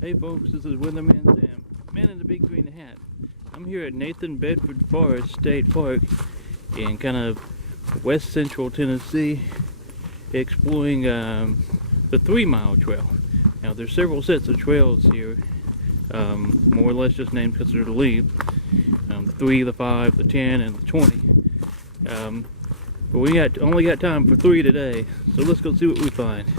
Hey folks, this is Weatherman Sam, man in the big green hat. I'm here at Nathan Bedford Forrest State Park in kind of west central Tennessee, exploring the 3 Mile Trail. Now there's several sets of trails here, more or less just named because they're the length. The 3, the 5, the 10, and the 20. But we only got time for 3 today, so let's go see what we find.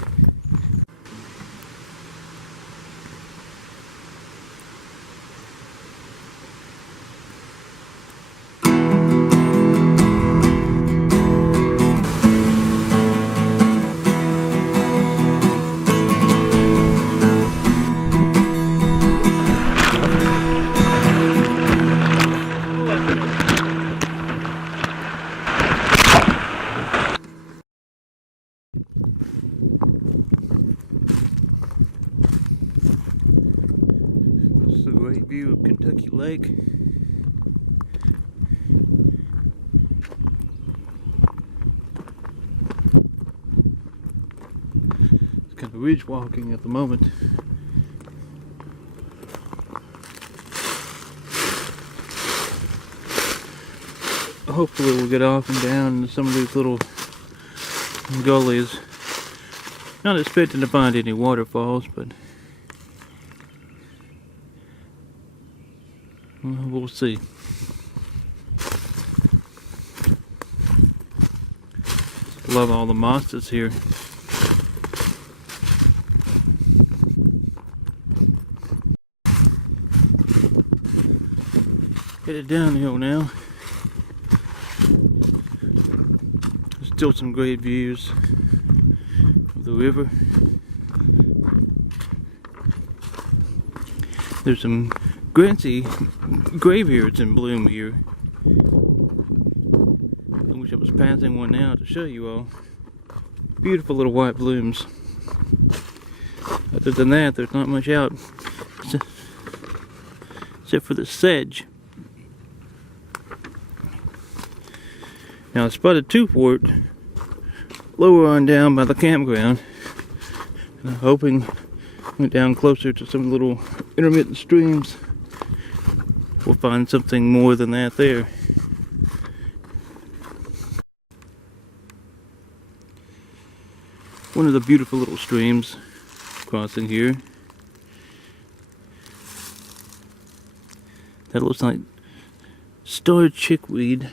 Great view of Kentucky Lake. It's kind of ridge walking at the moment. Hopefully we'll get off and down into some of these little gullies. Not expecting to find any waterfalls, but we'll see. Love all the mosses here. Headed downhill now. Still some great views of the river. There's some Grancy graveyards in bloom here. I wish I was passing one now to show you all. Beautiful little white blooms. Other than that, there's not much out except for the sedge. Now I spotted 2 fort lower on down by the campground, and I'm hoping went down closer to some little intermittent streams. We'll find something more than that there. One of the beautiful little streams crossing here. That looks like star chickweed,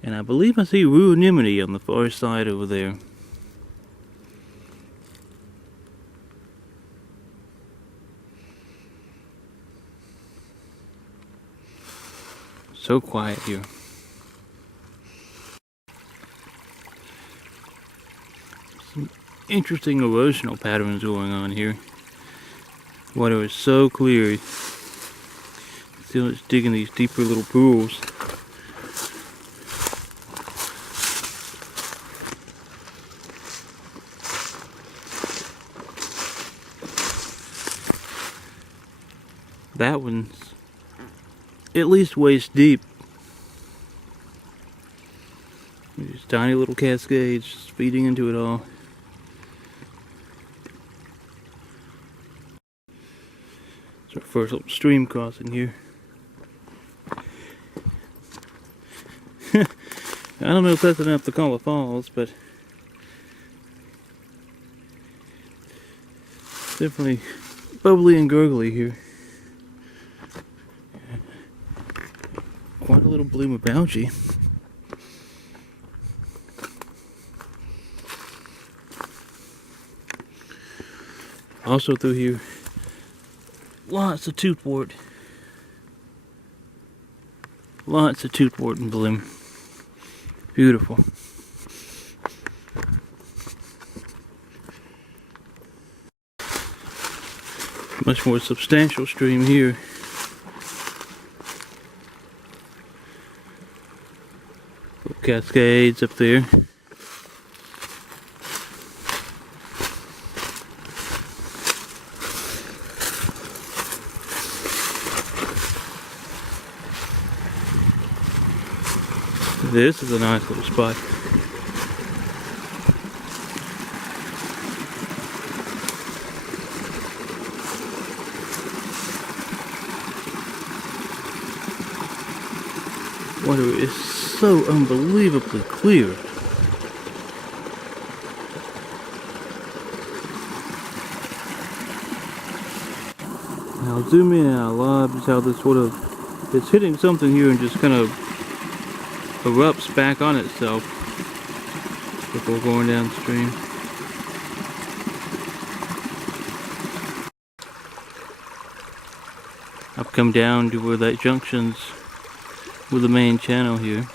and I believe I see rue anemone on the far side over there. So quiet here. Some interesting erosional patterns going on here. Water is so clear. Still it's digging these deeper little pools. That one's at least waist deep. These tiny little cascades just feeding into it all. It's our first little stream crossing here. I don't know if that's enough to call a falls, but definitely bubbly and gurgly here. Quite a little bloom of algae. Also through here, lots of toothwort. Lots of toothwort in bloom. Beautiful. Much more substantial stream here. Cascades up there. This is a nice little spot. Water is so unbelievably clear. Now zoom in and I'll love how this sort of, it's hitting something here and just kind of erupts back on itself before going downstream. I've come down to where that junctions with the main channel here.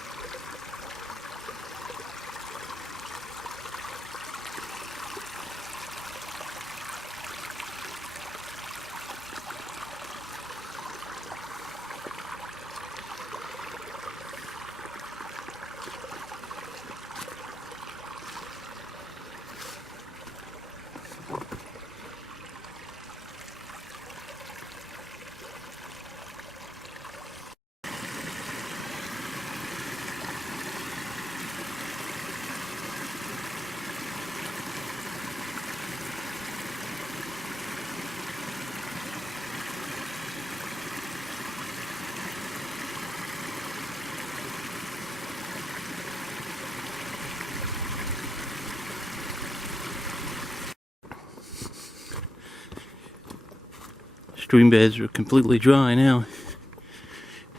Stream beds are completely dry now.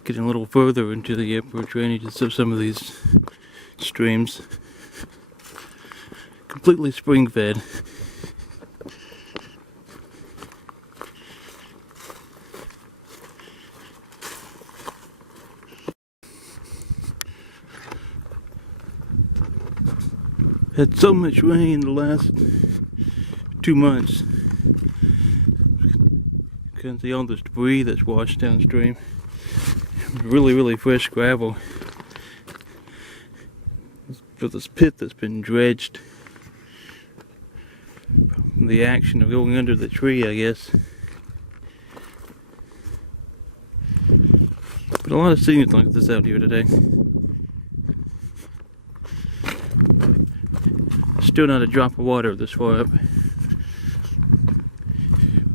Getting a little further into the upper drainages of some of these streams. Completely spring fed. Had so much rain the last 2 months. Can see all this debris that's washed downstream. Really fresh gravel for this pit that's been dredged from the action of going under the tree, I guess. But a lot of scenes like this out here today. Still not a drop of water this far up.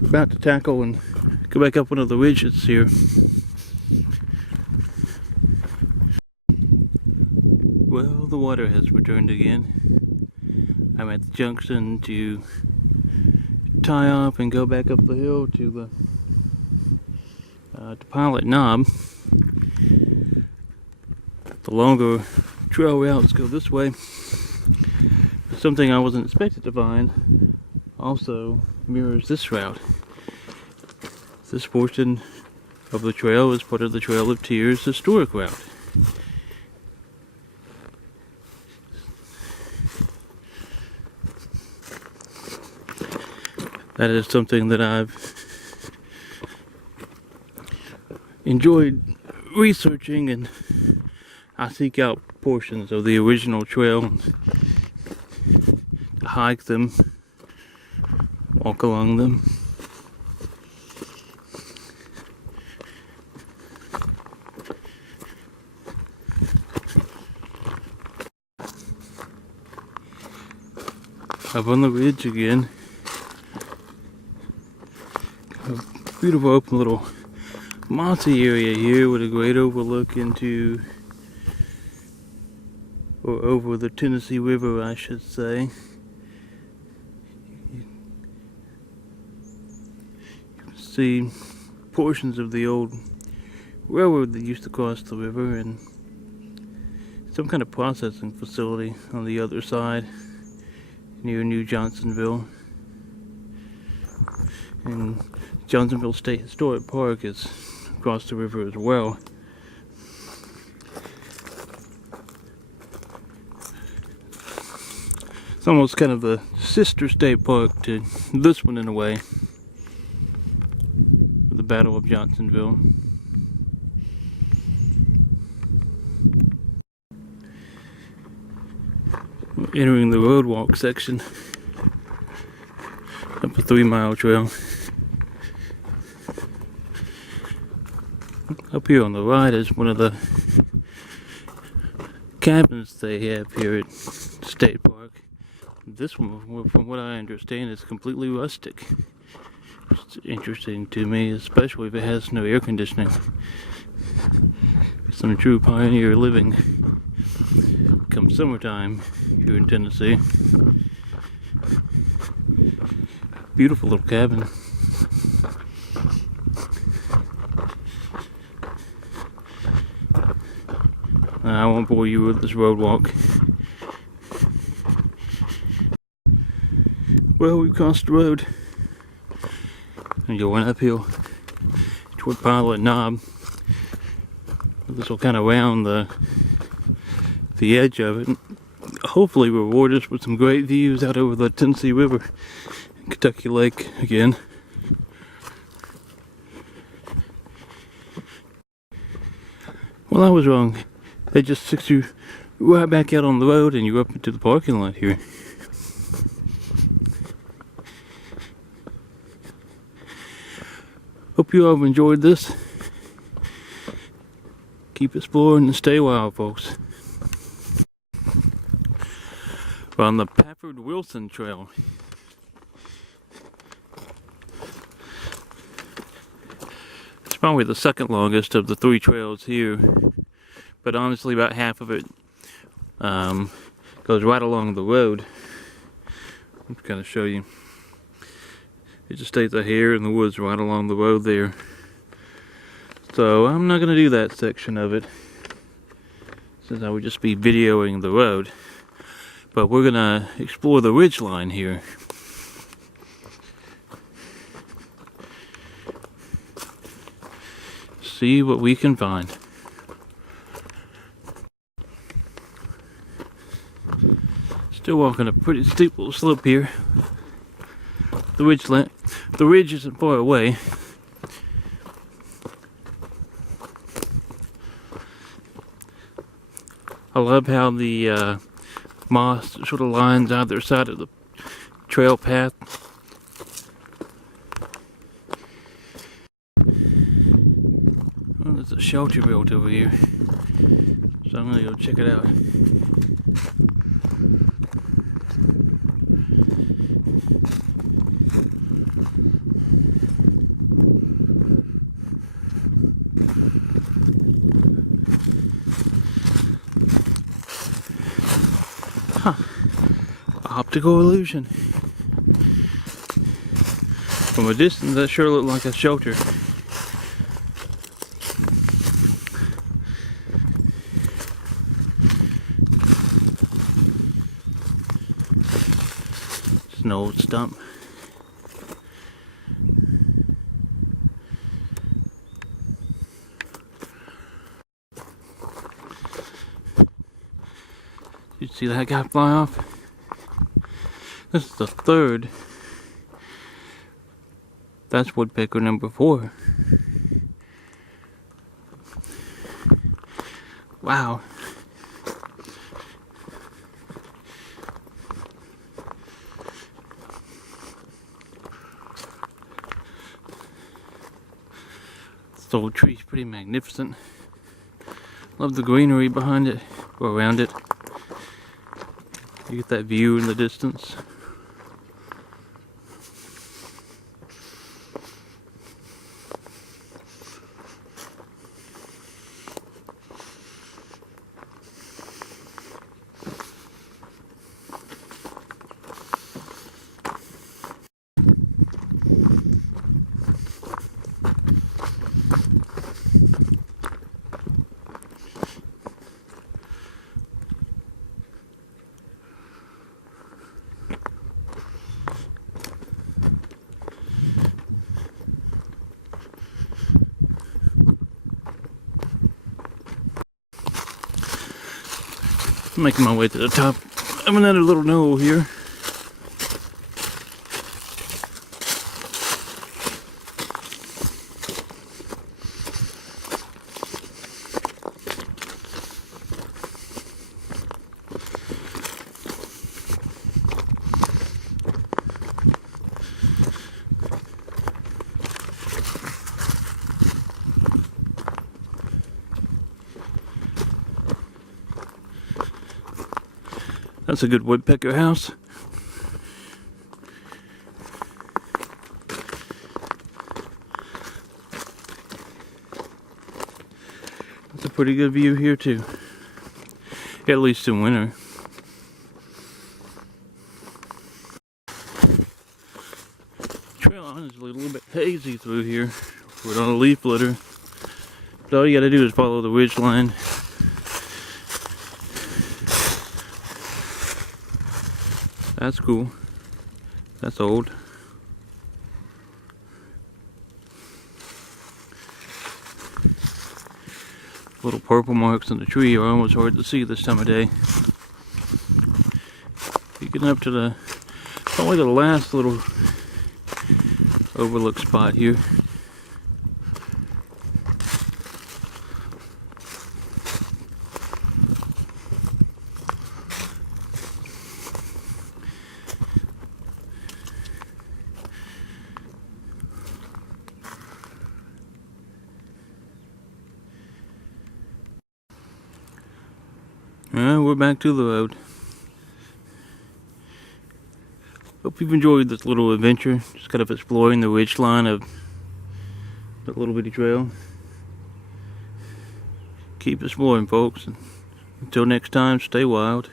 About to tackle and go back up one of the ridges here. Well, the water has returned again. I'm at the junction to tie off and go back up the hill to Pilot Knob. The longer trail routes go this way. Something I wasn't expected to find also mirrors this route. This portion of the trail is part of the Trail of Tears historic route. That is something that I've enjoyed researching, and I seek out portions of the original trail, hike them, walk along them. Up on the ridge again. A beautiful open little mossy area here with a great overlook into, or over the Tennessee River, I should say. You can see portions of the old railroad that used to cross the river, and some kind of processing facility on the other side near New Johnsonville. And Johnsonville State Historic Park is across the river as well. It's almost kind of the sister state park to this one in a way, with the Battle of Johnsonville. Entering the roadwalk section up a 3-mile trail. Up here on the right is one of the cabins they have here at State Park. This one, from what I understand, is completely rustic. It's interesting to me, especially if it has no air conditioning. Some true pioneer living. Come summertime here in Tennessee. Beautiful little cabin. I won't bore you with this road walk. Well, we've crossed the road and going uphill toward Pilot Knob. This will kind of round the edge of it and hopefully reward us with some great views out over the Tennessee River and Kentucky Lake again. Well, I was wrong. They just took you right back out on the road and you're up into the parking lot here. Hope you all have enjoyed this. Keep exploring and stay wild, folks. We're on the Pafford Wilson Trail. It's probably the second longest of the 3 trails here, but honestly about half of it goes right along the road. I'm just gonna show you. It just stays here in the woods right along the road there. So I'm not gonna do that section of it, since I would just be videoing the road. But we're gonna explore the ridge line here. See what we can find. Still walking a pretty steep little slope here. The ridge isn't far away. I love how the moss sort of lines either side of the trail path. Well, there's a shelter built over here, so I'm gonna go check it out. Huh. Optical illusion. From a distance, that sure looked like a shelter. It's an old stump. You see that guy fly off? This is the 3rd. That's woodpecker number 4. Wow. This old tree's pretty magnificent. Love the greenery behind it, or around it. You get that view in the distance. I'm making my way to the top of another little knoll here. That's a good woodpecker house. It's a pretty good view here too. At least in winter. Trail line is a little bit hazy through here. We're on a leaf litter. But all you gotta do is follow the ridge line. That's cool. That's old. Little purple marks on the tree are almost hard to see this time of day. You're getting up to the, probably the last little overlook spot here. We're back to the road. Hope you've enjoyed this little adventure, just kind of exploring the ridge line of that little bitty trail. Keep exploring, folks. Until next time, stay wild.